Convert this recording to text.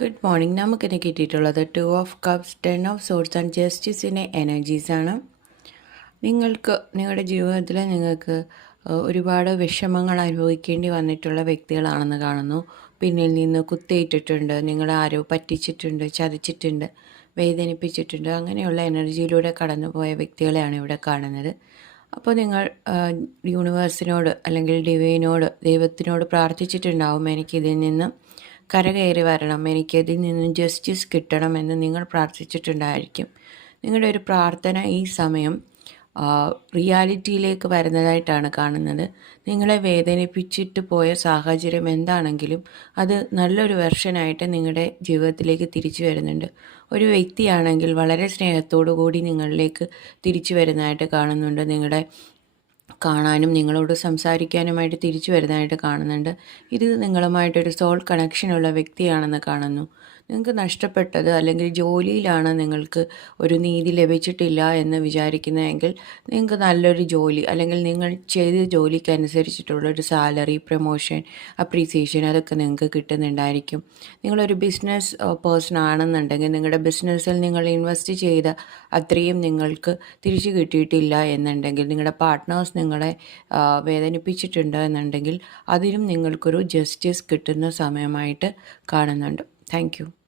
Good morning. നമുക്കിന്ന് കിട്ടിയിട്ടുള്ളത് 2 of Cups, 10 of Swords and ജസ്റ്റിസിൻ്റെ എനർജീസാണ്. നിങ്ങളുടെ ജീവിതത്തിൽ നിങ്ങൾക്ക് ഒരുപാട് വിഷമങ്ങൾ അനുഭവിക്കേണ്ടി വന്നിട്ടുള്ള വ്യക്തികളാണെന്ന് കാണുന്നു. പിന്നിൽ നിന്ന് കുത്തേറ്റിട്ടുണ്ട്, നിങ്ങളെ ആരോ പറ്റിച്ചിട്ടുണ്ട്, ചതിച്ചിട്ടുണ്ട്, വേദനിപ്പിച്ചിട്ടുണ്ട്. അങ്ങനെയുള്ള എനർജിയിലൂടെ കടന്നുപോയ വ്യക്തികളെയാണ് ഇവിടെ കാണുന്നത്. അപ്പോൾ നിങ്ങൾ യൂണിവേഴ്സിനോട് അല്ലെങ്കിൽ ദൈവത്തിനോട് പ്രാർത്ഥിച്ചിട്ടുണ്ടാവും, എനിക്കിതിൽ നിന്ന് കരകയറി വരണം, എനിക്കതിൽ നിന്നും ജസ്റ്റിസ് കിട്ടണമെന്ന് നിങ്ങൾ പ്രാർത്ഥിച്ചിട്ടുണ്ടായിരിക്കും. നിങ്ങളുടെ ഒരു പ്രാർത്ഥന ഈ സമയം റിയാലിറ്റിയിലേക്ക് വരുന്നതായിട്ടാണ് കാണുന്നത്. നിങ്ങളെ വേദനിപ്പിച്ചിട്ട് പോയ സാഹചര്യം എന്താണെങ്കിലും അത് നല്ലൊരു വെർഷനായിട്ട് നിങ്ങളുടെ ജീവിതത്തിലേക്ക് തിരിച്ചു വരുന്നുണ്ട്. ഒരു വ്യക്തിയാണെങ്കിൽ വളരെ സ്നേഹത്തോടു കൂടി നിങ്ങളിലേക്ക് തിരിച്ചു വരുന്നതായിട്ട് കാണുന്നുണ്ട്. നിങ്ങളെ കാണാനും നിങ്ങളോട് സംസാരിക്കാനുമായിട്ട് തിരിച്ചു വരുന്നതായിട്ട് കാണുന്നുണ്ട്. ഇത് നിങ്ങളുമായിട്ടൊരു സോൾ കണക്ഷനുള്ള വ്യക്തിയാണെന്ന് കാണുന്നു. നിങ്ങൾക്ക് നഷ്ടപ്പെട്ടത് അല്ലെങ്കിൽ ജോലിയിലാണ് നിങ്ങൾക്ക് ഒരു നീതി ലഭിച്ചിട്ടില്ല എന്ന് വിചാരിക്കുന്നതെങ്കിൽ നിങ്ങൾക്ക് നല്ലൊരു ജോലി അല്ലെങ്കിൽ നിങ്ങൾ ചെയ്ത ജോലിക്കനുസരിച്ചിട്ടുള്ളൊരു സാലറി, പ്രൊമോഷൻ, അപ്രീസിയേഷൻ അതൊക്കെ നിങ്ങൾക്ക് കിട്ടുന്നുണ്ടായിരിക്കും. നിങ്ങളൊരു ബിസിനസ് പേഴ്സൺ ആണെന്നുണ്ടെങ്കിൽ നിങ്ങളുടെ ബിസിനസ്സിൽ നിങ്ങൾ ഇൻവെസ്റ്റ് ചെയ്ത അത്രയും നിങ്ങൾക്ക് തിരിച്ചു കിട്ടിയിട്ടില്ല എന്നുണ്ടെങ്കിൽ, നിങ്ങളുടെ പാർട്ട്നേഴ്സ് നിങ്ങളെ വേദനിപ്പിച്ചിട്ടുണ്ട് എന്നുണ്ടെങ്കിൽ അതിനും നിങ്ങൾക്കൊരു ജസ്റ്റിസ് കിട്ടുന്ന സമയമായിട്ട് കാണുന്നുണ്ട്. Thank you.